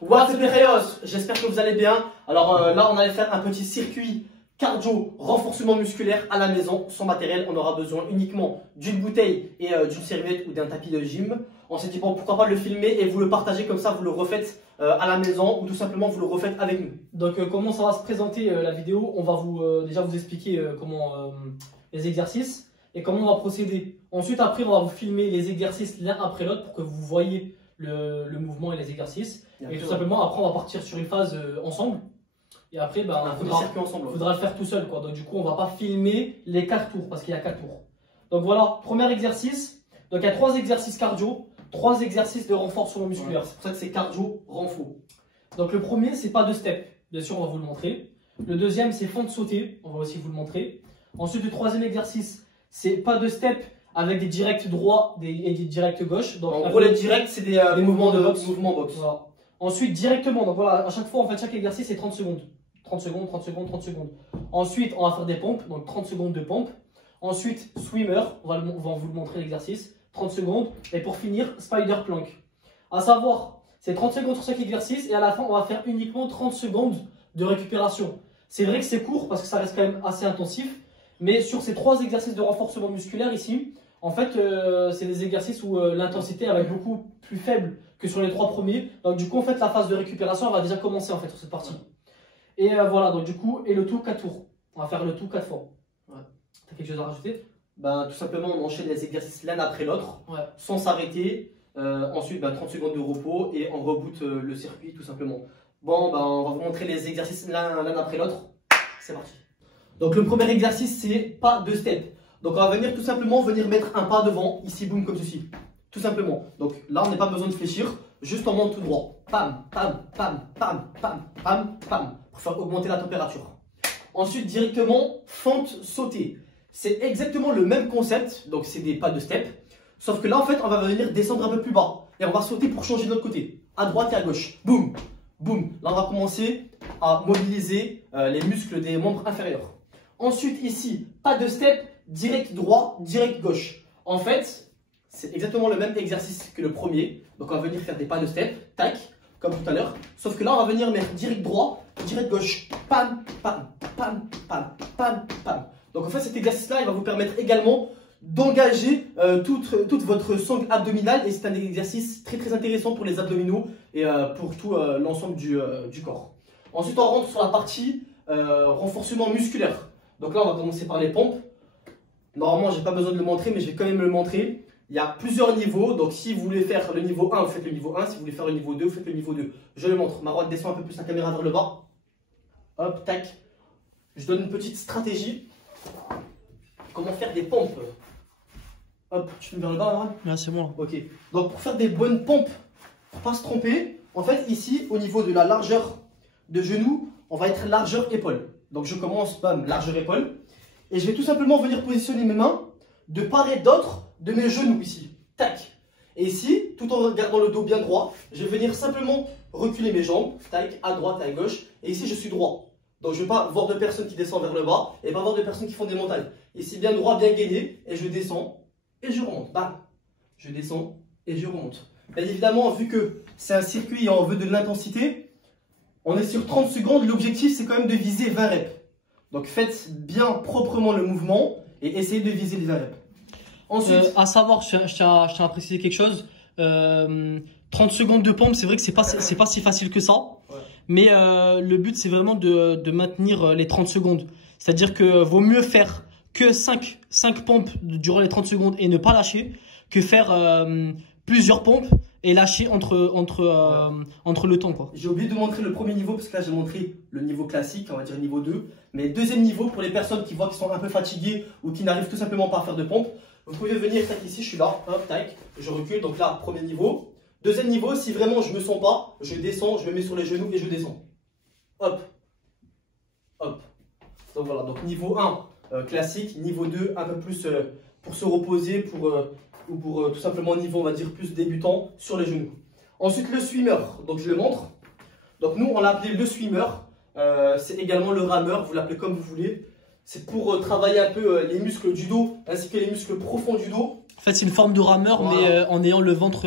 What's up les Rayos, j'espère que vous allez bien. Alors là on allait faire un petit circuit cardio renforcement musculaire à la maison sans matériel. On aura besoin uniquement d'une bouteille et d'une serviette ou d'un tapis de gym. On s'est dit bon pourquoi pas le filmer et vous le partager comme ça, vous le refaites à la maison ou tout simplement vous le refaites avec nous. Donc comment ça va se présenter la vidéo? On va déjà vous expliquer comment les exercices et comment on va procéder. Ensuite après on va vous filmer les exercices l'un après l'autre pour que vous voyez le mouvement et les exercices. Et tout simplement après on va partir sur une phase ensemble. Et après il faudra le faire tout seul quoi. Donc du coup on va pas filmer les 4 tours parce qu'il y a 4 tours. Donc voilà, premier exercice. Donc il y a 3 exercices cardio, 3 exercices de renforcement musculaire. Ouais, c'est pour ça que c'est cardio renfo. Donc le premier c'est pas de step, bien sûr on va vous le montrer. Le deuxième c'est fente sautée, on va aussi vous le montrer. Ensuite le troisième exercice c'est pas de step avec des directs droits et des directs gauche. Donc en gros les directs c'est des mouvements de boxe. Voilà. Ensuite directement, donc voilà, à chaque fois en fait chaque exercice c'est 30 secondes. 30 secondes, 30 secondes, 30 secondes. Ensuite on va faire des pompes, donc 30 secondes de pompe. Ensuite swimmer, on va vous le montrer l'exercice, 30 secondes. Et pour finir spider plank. À savoir, c'est 30 secondes sur chaque exercice et à la fin on va faire uniquement 30 secondes de récupération. C'est vrai que c'est court parce que ça reste quand même assez intensif. Mais sur ces 3 exercices de renforcement musculaire ici, en fait, c'est des exercices où l'intensité va être beaucoup plus faible que sur les 3 premiers. Donc du coup, en fait, la phase de récupération elle va déjà commencer en fait sur cette partie. Et voilà, donc du coup, et le tout 4 tours. On va faire le tout 4 fois. Ouais. T'as quelque chose à rajouter? Ben, tout simplement, on enchaîne les exercices l'un après l'autre, sans s'arrêter. Ensuite, 30 secondes de repos et on reboot le circuit tout simplement. Bon, on va vous montrer les exercices l'un après l'autre. C'est parti. Donc le premier exercice, c'est pas de step. Donc on va venir tout simplement mettre un pas devant, ici, boum, comme ceci. Tout simplement. Donc là, on n'a pas besoin de fléchir, juste on monte tout droit. Pam, pam, pam, pam, pam, pam, pam, pour faire augmenter la température. Ensuite, directement, fente sautée. C'est exactement le même concept, donc c'est des pas de step. Sauf que là, en fait, on va venir descendre un peu plus bas. Et on va sauter pour changer de l'autre côté, à droite et à gauche. Boum, boum. Là, on va commencer à mobiliser les muscles des membres inférieurs. Ensuite, ici, pas de step, direct droit, direct gauche. En fait, c'est exactement le même exercice que le premier. Donc, on va venir faire des pas de step, tac, comme tout à l'heure. Sauf que là, on va venir mettre direct droit, direct gauche, pam, pam, pam, pam, pam, pam. Donc, en fait, cet exercice-là, il va vous permettre également d'engager toute votre sangle abdominale. Et c'est un exercice très, très intéressant pour les abdominaux et pour tout l'ensemble du corps. Ensuite, on rentre sur la partie renforcement musculaire. Donc là, on va commencer par les pompes. Normalement, je n'ai pas besoin de le montrer, mais je vais quand même le montrer. Il y a plusieurs niveaux. Donc, si vous voulez faire le niveau 1, vous faites le niveau 1. Si vous voulez faire le niveau 2, vous faites le niveau 2. Je le montre. Marouane, descend un peu plus la caméra vers le bas. Hop, tac. Je donne une petite stratégie. Comment faire des pompes. Hop, tu filmes vers le bas, Marouane? Ouais, c'est bon. Ok. Donc, pour faire des bonnes pompes, pour ne pas se tromper, en fait, ici, au niveau de la largeur de genou, on va être largeur épaule. Donc je commence, bam, largeur épaule. Et je vais tout simplement venir positionner mes mains de part et d'autre de mes genoux ici. Tac. Et ici, tout en gardant le dos bien droit, je vais venir simplement reculer mes jambes. Tac, à droite, à gauche. Et ici, je suis droit. Donc je ne vais pas voir de personnes qui descendent vers le bas et pas voir de personnes qui font des montagnes. Ici, bien droit, bien gainé. Et je descends et je remonte. Bam. Je descends et je remonte. Bien évidemment, vu que c'est un circuit et on veut de l'intensité, on est sur 30 secondes, l'objectif c'est quand même de viser 20 reps. Donc faites bien proprement le mouvement et essayez de viser les 20 reps. Ensuite, à savoir, je tiens à préciser quelque chose. 30 secondes de pompe, c'est vrai que c'est pas si facile que ça. Ouais. Mais le but c'est vraiment de maintenir les 30 secondes. C'est-à-dire que vaut mieux faire que 5 pompes durant les 30 secondes et ne pas lâcher que faire plusieurs pompes et lâcher entre le temps. J'ai oublié de montrer le premier niveau parce que là j'ai montré le niveau classique, on va dire niveau 2. Mais deuxième niveau pour les personnes qui voient qu'ils sont un peu fatiguées ou qui n'arrivent tout simplement pas à faire de pompe. Vous pouvez venir, tac, ici je suis là, hop, tac, je recule, donc là premier niveau. Deuxième niveau, si vraiment je me sens pas, je descends, je me mets sur les genoux et je descends. Hop, hop. Donc voilà, donc niveau 1 classique, niveau 2 un peu plus pour se reposer, ou pour tout simplement niveau, on va dire, plus débutant sur les genoux. Ensuite, le swimmer, donc je le montre. Donc nous, on l'a appelé le swimmer. C'est également le rameur, vous l'appelez comme vous voulez. C'est pour travailler un peu les muscles du dos, ainsi que les muscles profonds du dos. En fait, c'est une forme de rameur, voilà. Mais en ayant le ventre...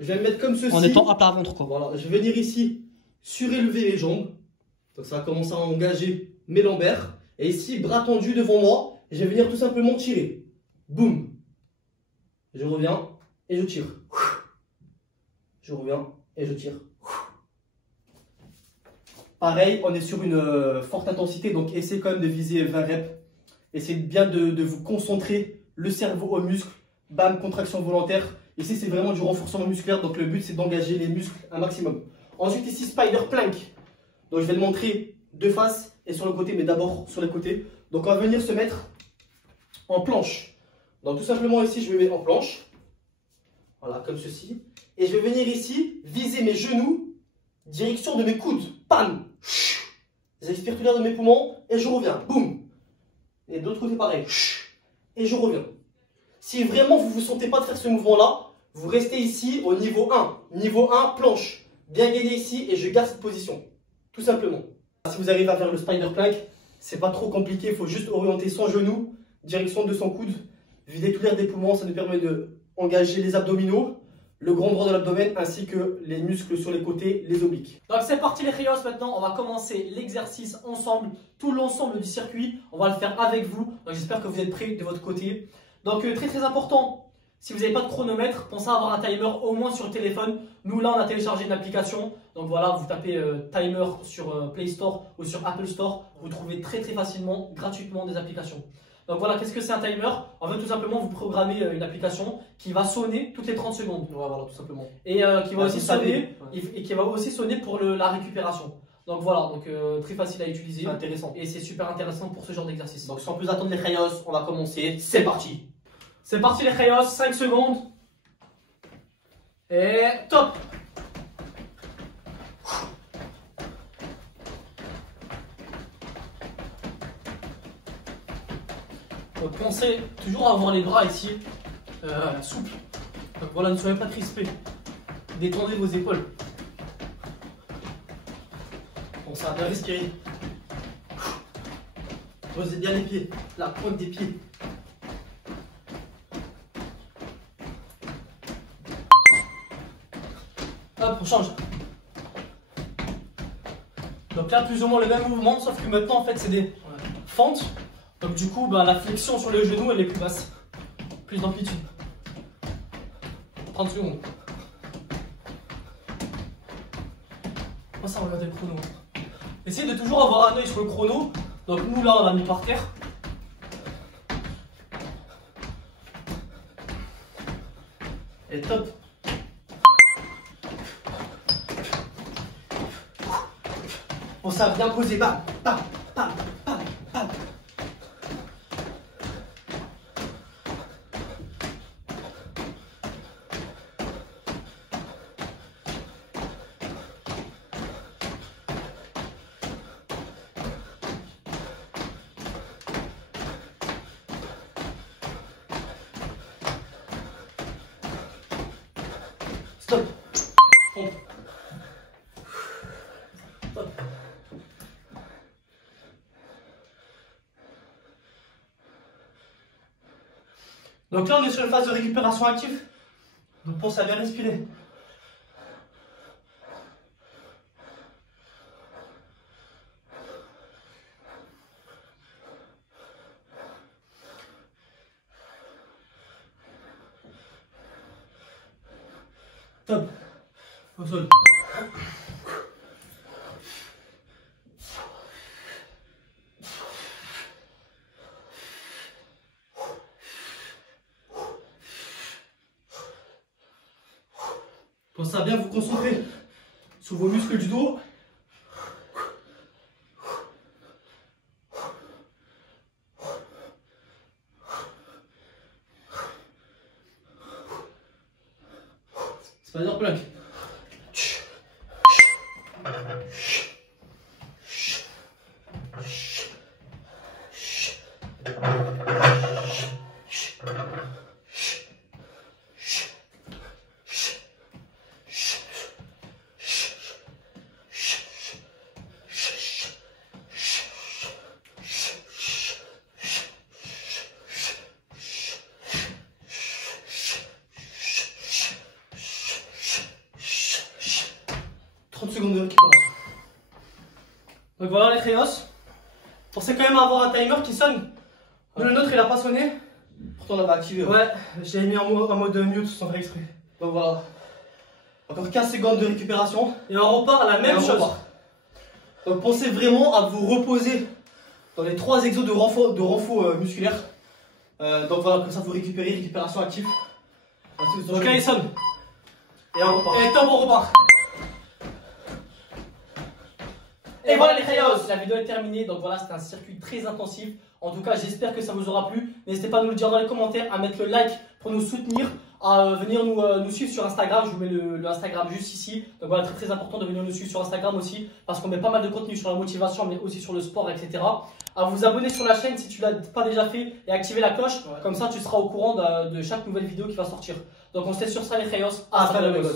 je vais me mettre comme ceci. En étant à plat ventre, quoi. Voilà, je vais venir ici, surélever les jambes. Donc ça va commencer à engager mes lombaires. Et ici, bras tendus devant moi. Je vais venir tout simplement tirer. Boum. Je reviens et je tire. Je reviens et je tire. Pareil, on est sur une forte intensité, donc essayez quand même de viser 20 reps. Essayez bien de vous concentrer le cerveau aux muscles. Bam, contraction volontaire. Ici, c'est vraiment du renforcement musculaire, donc le but, c'est d'engager les muscles un maximum. Ensuite, ici, spider plank. Donc, je vais le montrer de face et sur le côté, mais d'abord sur les côtés. Donc, on va venir se mettre en planche. Donc, tout simplement, ici, je me mets en planche. Voilà, comme ceci. Et je vais venir ici, viser mes genoux, direction de mes coudes. Pam! J'expire tout l'air de mes poumons et je reviens. Boum! Et de l'autre côté, pareil. Et je reviens. Si vraiment vous ne vous sentez pas de faire ce mouvement-là, vous restez ici au niveau 1. Niveau 1, planche. Bien gainé ici et je garde cette position. Tout simplement. Si vous arrivez à faire le spider plank, c'est pas trop compliqué. Il faut juste orienter son genou, direction de son coude. Vider tout l'air des poumons, ça nous permet d'engager les abdominaux, le grand droit de l'abdomen ainsi que les muscles sur les côtés, les obliques. Donc c'est parti les Rios, maintenant on va commencer l'exercice ensemble, tout l'ensemble du circuit, on va le faire avec vous, donc j'espère que vous êtes prêts de votre côté. Donc très important, si vous n'avez pas de chronomètre, pensez à avoir un timer au moins sur le téléphone. Nous là on a téléchargé une application, donc voilà, vous tapez timer sur Play Store ou sur Apple Store, vous trouvez très facilement, gratuitement des applications. Donc voilà, qu'est-ce que c'est un timer? En fait, tout simplement, vous programmez une application qui va sonner toutes les 30 secondes. Ouais, voilà, tout simplement. Et qui va aussi sonner, et qui va aussi sonner pour la récupération. Donc voilà, donc très facile à utiliser. C'est intéressant. Et c'est super intéressant pour ce genre d'exercice. Donc sans plus attendre les Rayos, on va commencer. C'est parti. C'est parti les Rayos, 5 secondes. Et top. Donc pensez toujours à avoir les bras ici souples. Donc voilà, ne soyez pas crispés. Détendez vos épaules. Pensez à bien respirer. Posez bien les pieds, la pointe des pieds. Hop, on change. Donc là, plus ou moins le même mouvement, sauf que maintenant en fait c'est des fentes. Donc du coup, la flexion sur les genoux, elle est plus basse. Plus d'amplitude. 30 secondes. Moi, ça, regardez le chrono. Essayez de toujours avoir un œil sur le chrono. Donc nous, là, on l'a mis par terre. Et top. On s'est bien posé. Bam, bam, bam, bam, bam. Stop. Pompe. Stop. Donc là, on est sur une phase de récupération active. Donc pensez à bien respirer. Top. Au sol. Pensez à bien vous concentrer sur vos muscles du dos. Spider plank. Secondes de récupération. Donc voilà les Rayos. Pensez quand même à avoir un timer qui sonne. Le nôtre il a pas sonné. Pourtant on l'avait activé. Ouais, j'ai mis en mode mute sans faire exprès. Donc voilà. Encore 15 secondes de récupération. Et on repart à la même chose. Donc pensez vraiment à vous reposer dans les 3 exos de renfort musculaire. Donc voilà, comme ça vous récupérez, récupération active. Donc là il sonne. Et on repart. Et top, on repart. Et voilà les Rayos, la vidéo est terminée, donc voilà, c'était un circuit très intensif. En tout cas, j'espère que ça vous aura plu. N'hésitez pas à nous le dire dans les commentaires, à mettre le like pour nous soutenir, à venir nous suivre sur Instagram. Je vous mets le Instagram juste ici. Donc voilà, très important de venir nous suivre sur Instagram aussi, parce qu'on met pas mal de contenu sur la motivation, mais aussi sur le sport, etc. À vous abonner sur la chaîne si tu l'as pas déjà fait et activer la cloche. Comme ça, tu seras au courant de chaque nouvelle vidéo qui va sortir. Donc on se laisse sur ça les Rayos. Hasta luego.